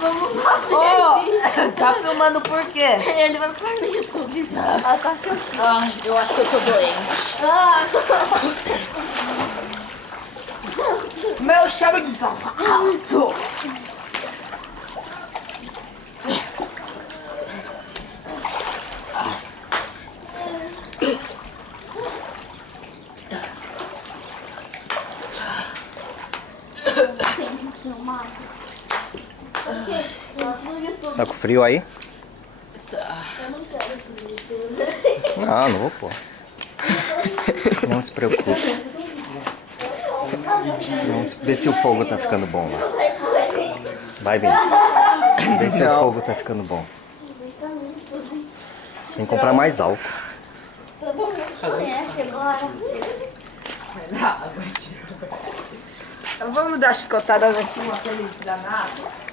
Vamos lá. Ô, tá filmando por quê? Ele vai pôr no YouTube. Ah, tá aqui. Ai, eu acho que eu tô doente. Ah. Meu chave de sapato. Tem que filmar. Tá com frio aí? Eu não quero pro YouTube. Não, não vou pôr. Não se preocupe. Vê se o fogo tá ficando bom lá. Vai, Vini. Vê se o fogo tá ficando bom. Tem que comprar mais álcool. Todo mundo conhece agora. Vamos dar chicotada aqui, uma feliz danada.